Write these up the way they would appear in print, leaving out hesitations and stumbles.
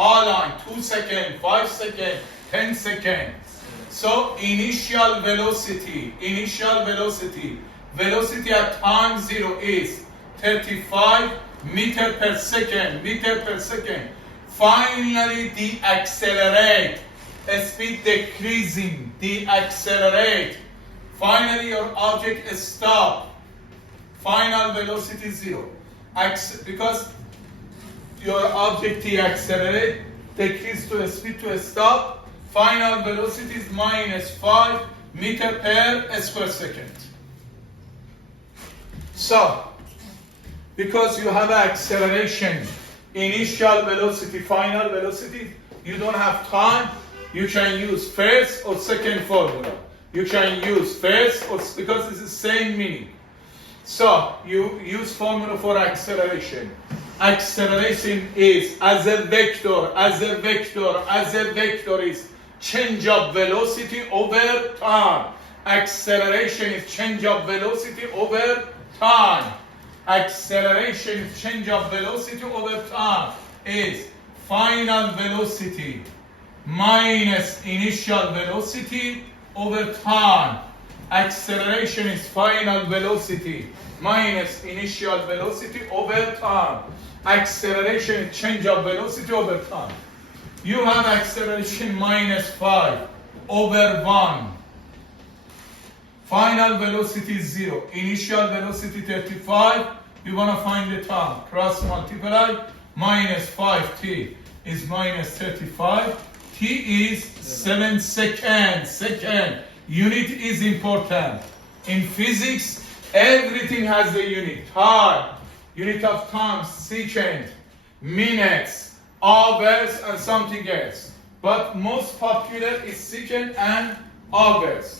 How long? 2 seconds, 5 seconds, 10 seconds. So initial velocity at time 0 is 35 meter per second. Finally deaccelerate, speed decreasing, deaccelerate. Finally your object stop. Final velocity 0. Because your object deaccelerate, decrease to a speed to a stop. Final velocity is -5 meter per square second. So, because you have acceleration, initial velocity, final velocity, you don't have time, you can use first or second formula. You can use first or, because it's the same meaning. So, you use formula for acceleration. Acceleration is as a vector is change of velocity over time. Acceleration is change of velocity over time. Acceleration is change of velocity over time is final velocity minus initial velocity over time. Acceleration is final velocity minus initial velocity over time. Acceleration is change of velocity over time. You have acceleration -5 over 1. Final velocity is 0. Initial velocity 35. You want to find the time. Cross multiply. -5t is -35. T is 7 seconds. Unit is important. In physics, everything has a unit. Time, unit of time, second, minutes, hours, and something else. But most popular is second and hours.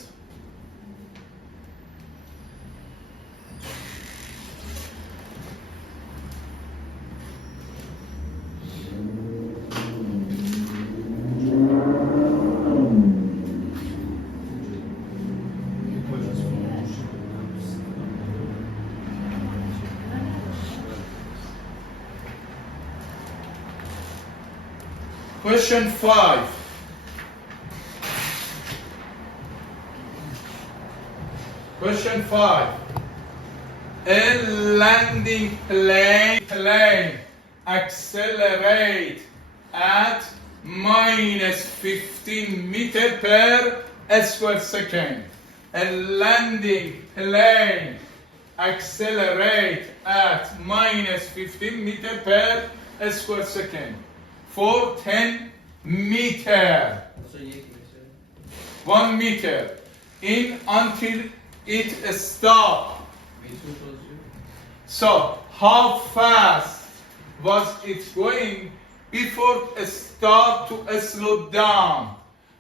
Question 5. Question 5. A landing plane accelerate at -15 meter per square second. A landing plane accelerate at -15 meter per square second. For 10 meter, 1 meter, until it stops. So, how fast was it going before it start to slow down?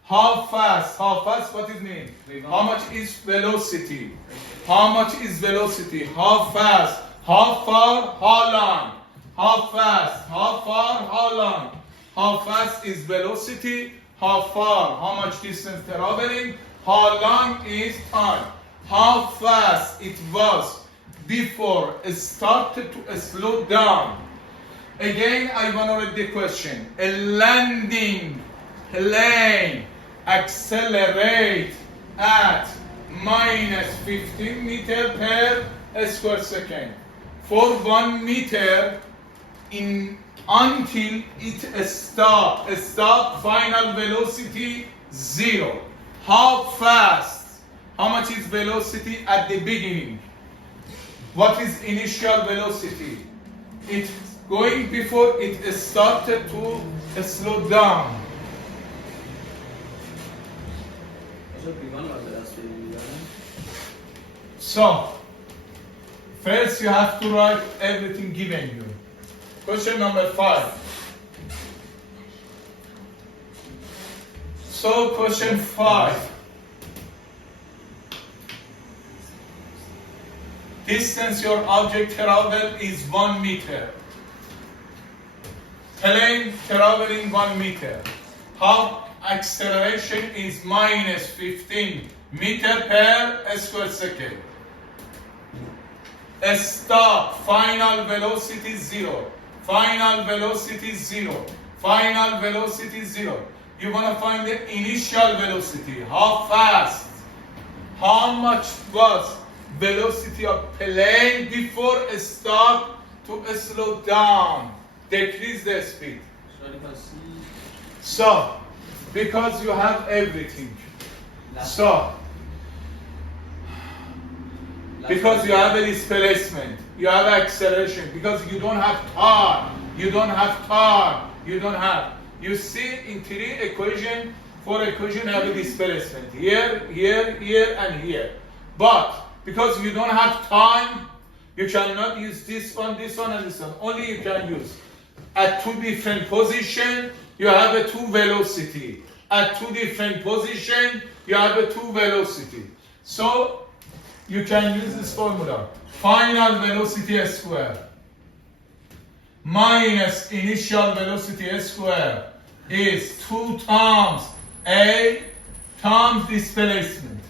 How fast, what does it mean? How much is velocity? How fast, how far, how long? How fast, how far, how long? How fast is velocity? How far? How much distance traveling? How long is time? How fast it was before it started to slow down. Again, I want to read the question. A landing plane accelerate at -15 meter per square second. For 1 meter until it stop, final velocity 0. How fast? How much is velocity at the beginning? What is initial velocity? It's going before it started to slow down. So, first you have to write everything given you. Question number 5. So, question 5. Distance your object travel is 1 meter. Plane traveling 1 meter. How acceleration is -15 meter per square second. Stop, final velocity 0. Final velocity 0. Final velocity is 0. You want to find the initial velocity. How fast? How much was velocity of plane before a start to slow down? Decrease the speed. So, because you have everything. So, because you have a displacement, you have acceleration, because you don't have torque, you see in 3 equation, 4 equation have a displacement, here, and here. But, because you don't have time, you cannot use this one, and this one. Only you can use. At 2 different position, you have a 2 velocity. At 2 different position, you have a 2 velocity. So, you can use this formula. Final velocity square minus initial velocity square is 2 times A times displacement.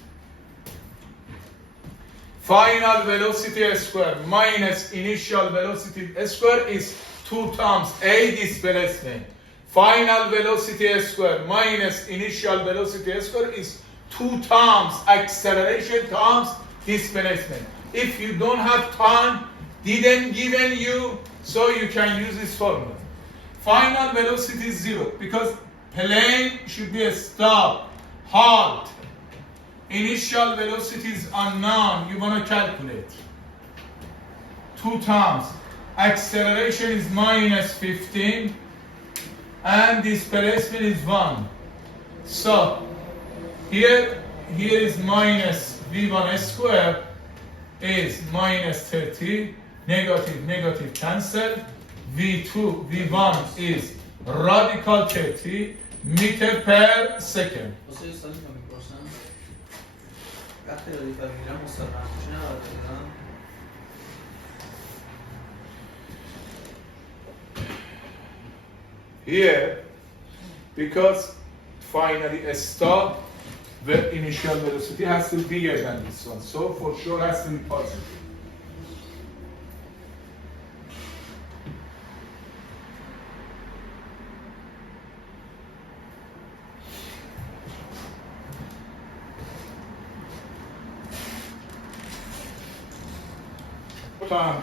Final velocity square minus initial velocity square is 2 times A displacement. Final velocity square minus initial velocity square is 2 times acceleration times displacement. If you don't have time, didn't given you, so you can use this formula. Final velocity is 0 because plane should be a stop, halt. Initial velocity is unknown, you want to calculate. 2 times. Acceleration is minus 15 and displacement is 1. So, here is minus V1 square is minus 30, negative cancel. V1 is radical 30 meter per second. Here, because finally a stop, the initial velocity has to be bigger than this one. So for sure has to be positive.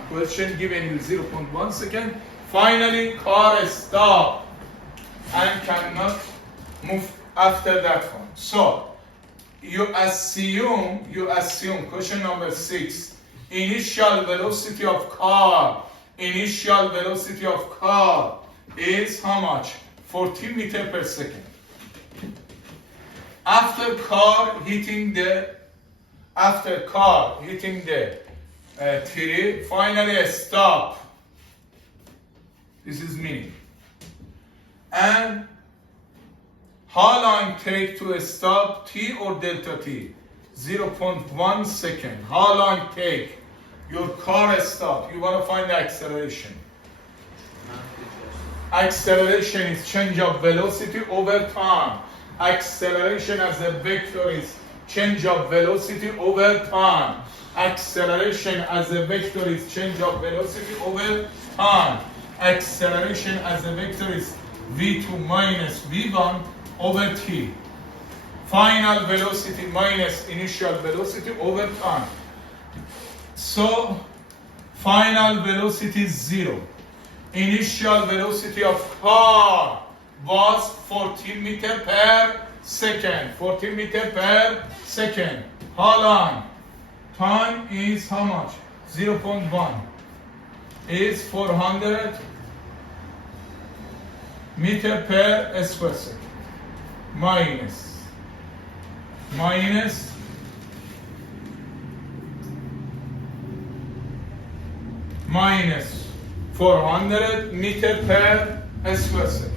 Question given you 0.1 second. Finally, car stop and cannot move after that one. So you assume question number 6. Initial velocity of car is how much? 40 meters per second. After car hitting the tree, finally stop. This is meaning. And how long take to stop, t or delta t? 0.1 second. How long take your car stop? You want to find the acceleration. Acceleration is change of velocity over time. Acceleration as a vector is change of velocity over time. Acceleration as a vector is change of velocity over time. Acceleration as a vector is v2 minus v1 over t. Final velocity minus initial velocity over time. So, final velocity is 0. Initial velocity of car was 14 meters per second. 14 meters per second. How long? Time is how much? 0.1 is 400 meter per square second. Minus 400 meter per square second.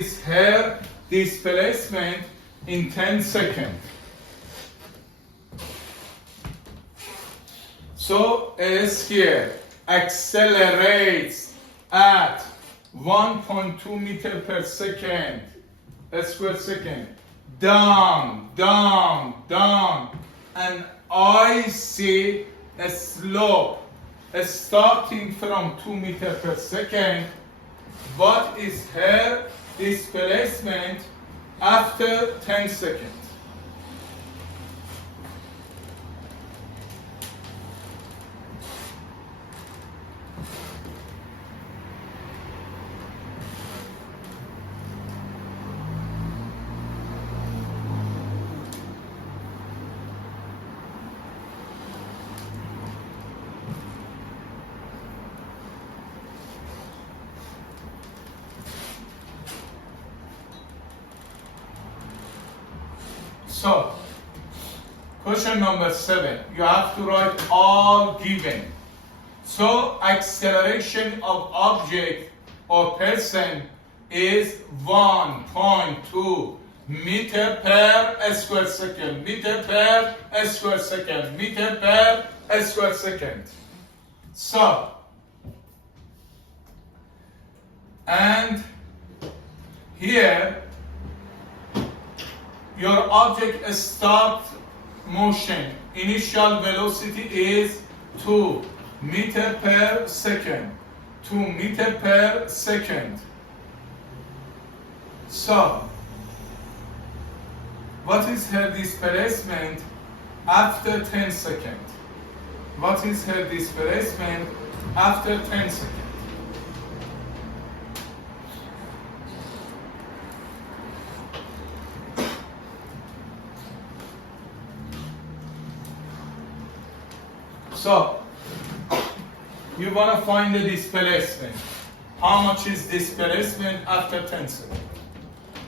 is her displacement in 10 seconds. So S here accelerates at 1.2 meter per second, a square second, down, down, down, and I see a slope starting from 2 meter per second. What is her displacement after 10 seconds? So, question number 7, you have to write all given. So, acceleration of object or person is 1.2 meter per square second, meter per square second, meter per square second. So, and here, your object start motion, initial velocity is 2 meter per second, 2 meter per second. So, what is her displacement after 10 seconds? What is her displacement after 10 seconds? So, you want to find the displacement. How much is displacement after 10 seconds?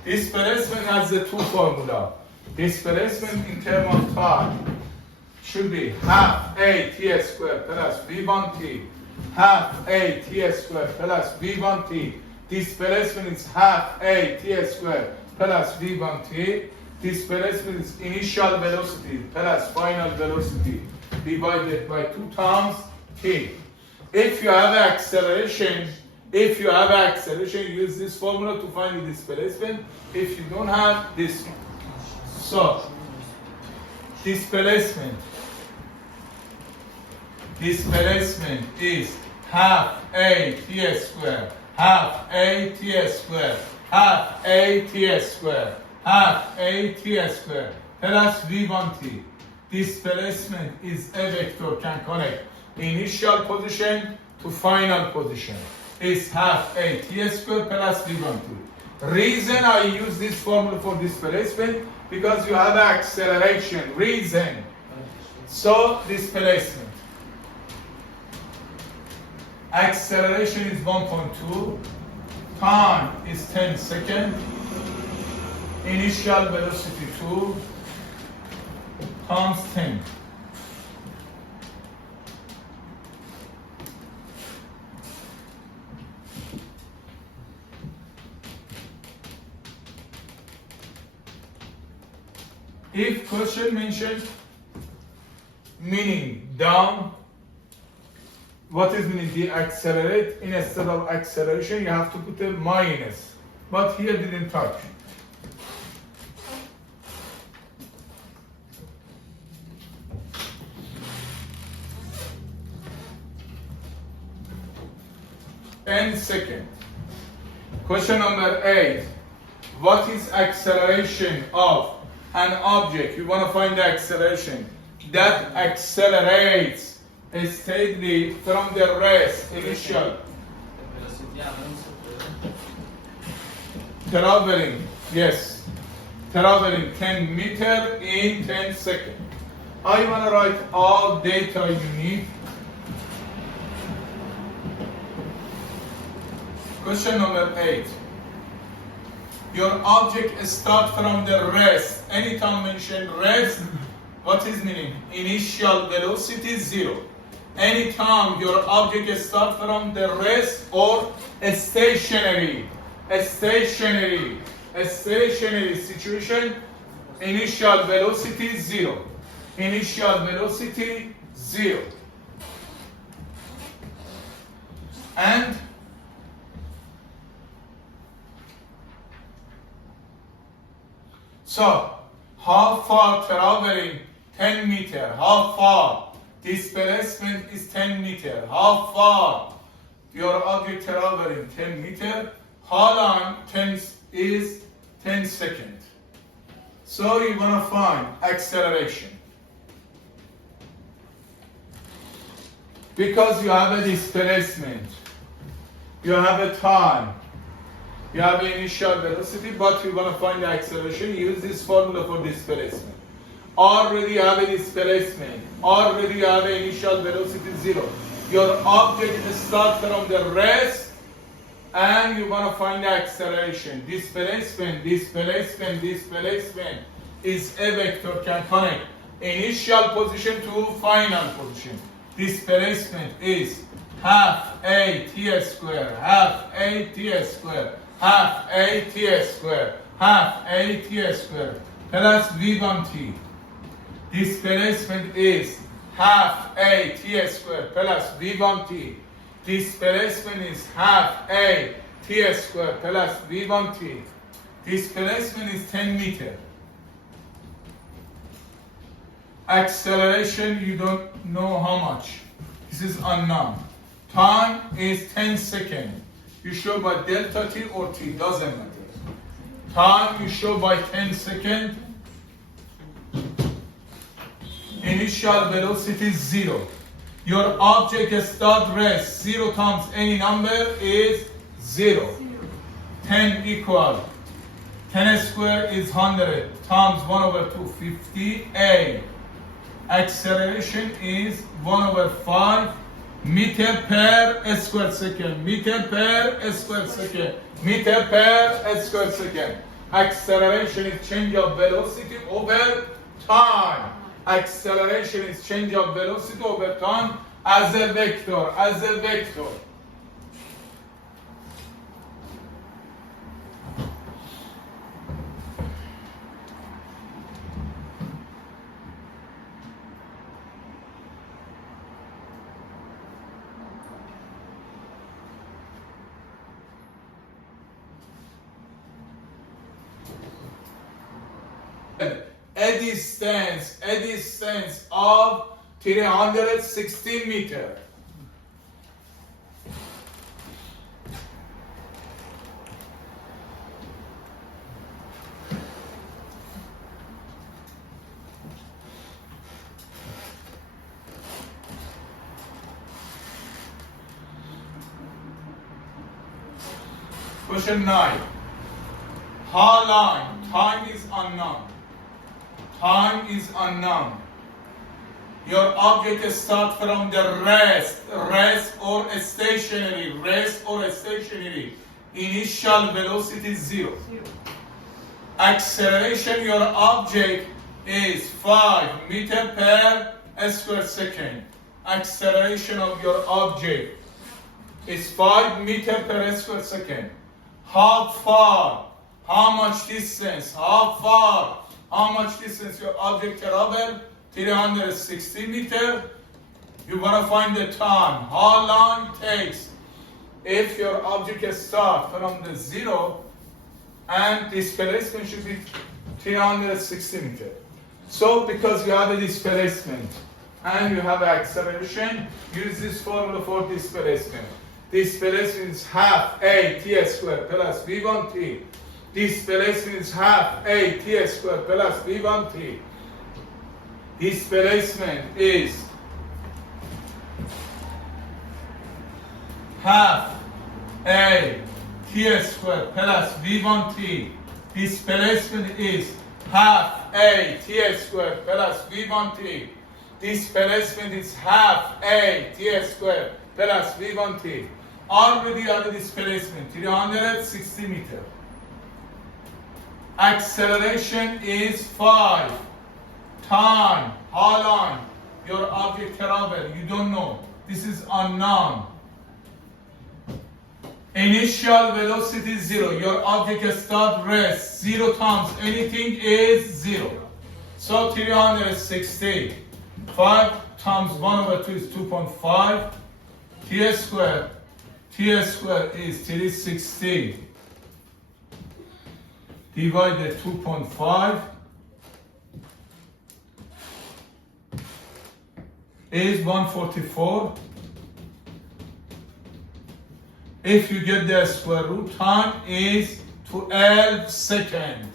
Displacement has the two formula. Displacement in terms of time should be half a t squared plus v1t, half a t squared plus v1t. Displacement is half a t squared plus v1t. Displacement is initial velocity plus final velocity divided by 2 times t. If you have acceleration, use this formula to find the displacement. If you don't have this, so displacement is half a t squared, half a t squared, half a t squared, half a t squared plus v1t. Displacement is a vector can connect initial position to final position. Is half a t squared plus v1t. Reason I use this formula for displacement because you have acceleration. Reason. So displacement. Acceleration is 1.2. Time is 10 seconds. Initial velocity 2 times 10. If question mentioned meaning down, what is meaning deaccelerate? Instead of acceleration, you have to put a minus. But here didn't touch. Ten seconds. Question number 8. What is acceleration of an object? You want to find the acceleration that accelerates steadily from the rest initial traveling 10 meter in 10 seconds. I want to write all data you need. Question number 8. Your object starts from the rest. Anytime mention rest, what is meaning? Initial velocity 0. Anytime your object starts from the rest or stationary. A stationary situation, initial velocity 0. Initial velocity 0. And so, how far traveling? 10 meter. How far? Displacement is 10 meter. How far? Your object traveling 10 meter. How long? 10 is 10 seconds. So you want to find acceleration. Because you have a displacement, you have a time, you have an initial velocity, but you want to find the acceleration, use this formula for displacement. Already you have a displacement, already you have an initial velocity 0. Your object starts from the rest, and you want to find the acceleration. Displacement is a vector, can connect initial position to final position. Displacement is half a t square, half a t square, half a t square, half a t square, plus v1t. Displacement is half a t square plus v1t. Displacement is half a t square plus v1t. Displacement is 10 meter. Acceleration, you don't know how much. This is unknown. Time is 10 seconds. You show by delta t or t, doesn't matter. Time you show by 10 seconds. Initial velocity is 0. Your object start rest. 0 times any number is 0. 10 equal. 10 square is 100 times 1 over 250 a. Acceleration is 1 over 5 meter per square second. Meter per square second. Meter per square second. Acceleration is change of velocity over time. Acceleration is change of velocity over time as a vector. As a vector. A distance of 360 meters. Question 9. How long? Time is unknown. Time is unknown. Your object starts from the rest or stationary, Initial velocity 0. Acceleration, your object is 5 meter per square second. Acceleration of your object is 5 meter per square second. How far? How much distance? How far? How much distance your object travel? 360 meters. You want to find the time. How long it takes? If your object starts from the 0 and displacement should be 360 meters. So because you have a displacement and you have acceleration, use this formula for displacement. Displacement is half a t square plus v1t. Displacement is half a t square plus v1t. Displacement is half a t square plus v1t. Displacement is half a t square plus v1t. Displacement is half a t square plus v1t. Already have the displacement 360 meters. Acceleration is 5. Time, how long your object travel, you don't know. This is unknown. Initial velocity 0. Your object start rest. 0 times anything is 0. So 360. 5 times 1 over 2 is 2.5. T squared. T squared is 360. Divided 2.5 is 144. If you get the square root, time is 12 seconds.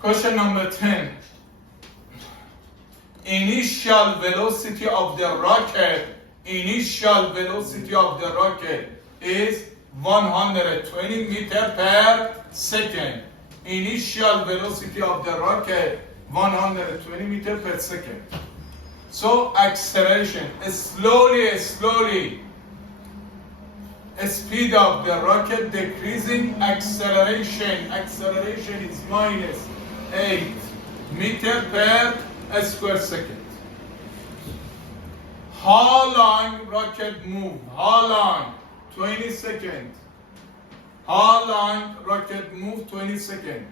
Question number 10. Initial velocity of the rocket is 120 meter per second. Initial velocity of the rocket 120 meter per second. So acceleration slowly, speed of the rocket decreasing. Acceleration is minus 8 meter per square second. How long rocket move? How long? 20 seconds. How long rocket move? 20 seconds.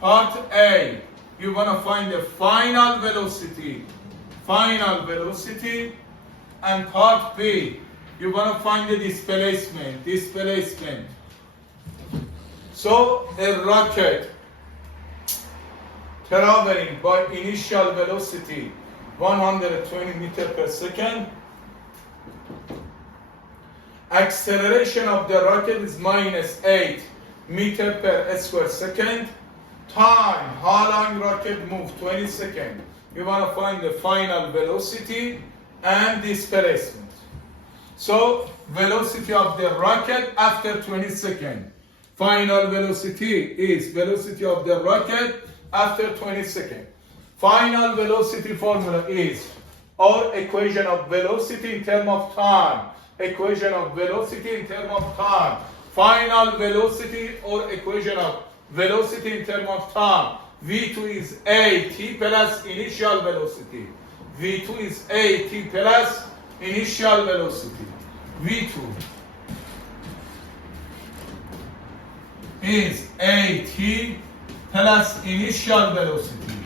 Part A, you want to find the final velocity. And part B, you want to find the displacement. So a rocket traveling by initial velocity 120 meter per second. Acceleration of the rocket is minus 8 meter per square second. Time, how long rocket move? 20 seconds. You want to find the final velocity and displacement. So velocity of the rocket after 20 seconds. Final velocity is velocity of the rocket after 20 seconds. Final velocity formula is, or equation of velocity in terms of time. Final velocity or equation of velocity in terms of time. V2 is AT plus initial velocity. V2 is AT plus initial velocity. V2 is AT plus initial velocity.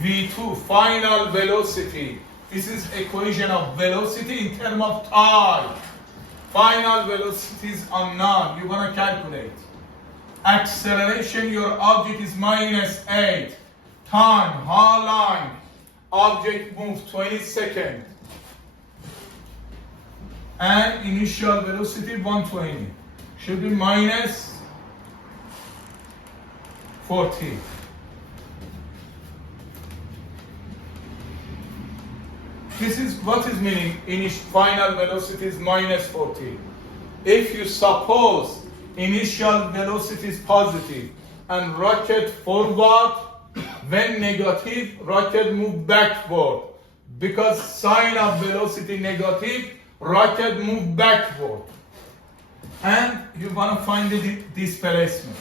V2 final velocity. This is equation of velocity in terms of time. Final velocity is unknown. You want to calculate. Acceleration, your object is minus 8. Time, how long? Object moves 20 seconds. And initial velocity 120. Should be minus 40. This is what is meaning final velocity is minus 40. If you suppose initial velocity is positive and rocket forward, when negative, rocket move backward. Because sign of velocity negative, rocket move backward. And you want to find the displacement.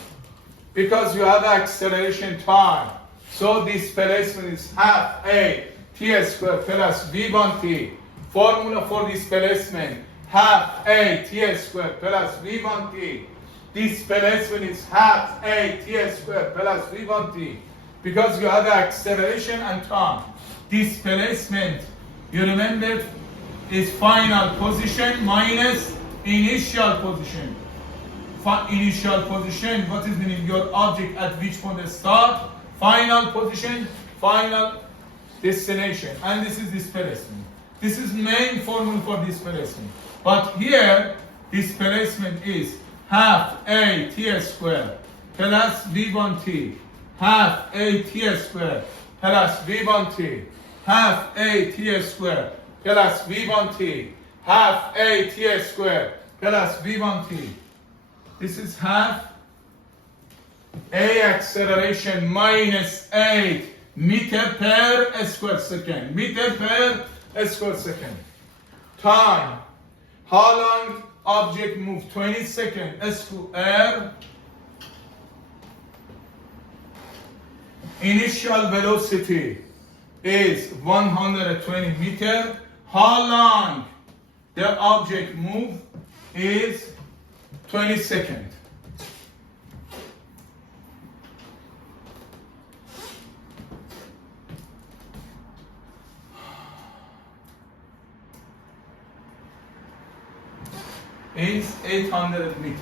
Because you have acceleration time. So displacement is half A T squared plus V1T. Formula for displacement, half A T squared plus V1T. Displacement is half A T squared plus V1T. Because you have acceleration and time. Displacement, you remember, is final position minus initial position. Initial position, what is meaning? Your object at which point it start. Final position, final destination. And this is displacement. This is main formula for displacement. But here, displacement is half A T squared plus V1T. Half A T squared plus V1T. Half A T squared plus V1T. Half A T squared plus V1T. This is half A acceleration minus 8 meter per square second. Meter per square second. Time. How long object move 20 seconds square, initial velocity is 120 meter. How long the object move is 20 seconds. Is 800 meter.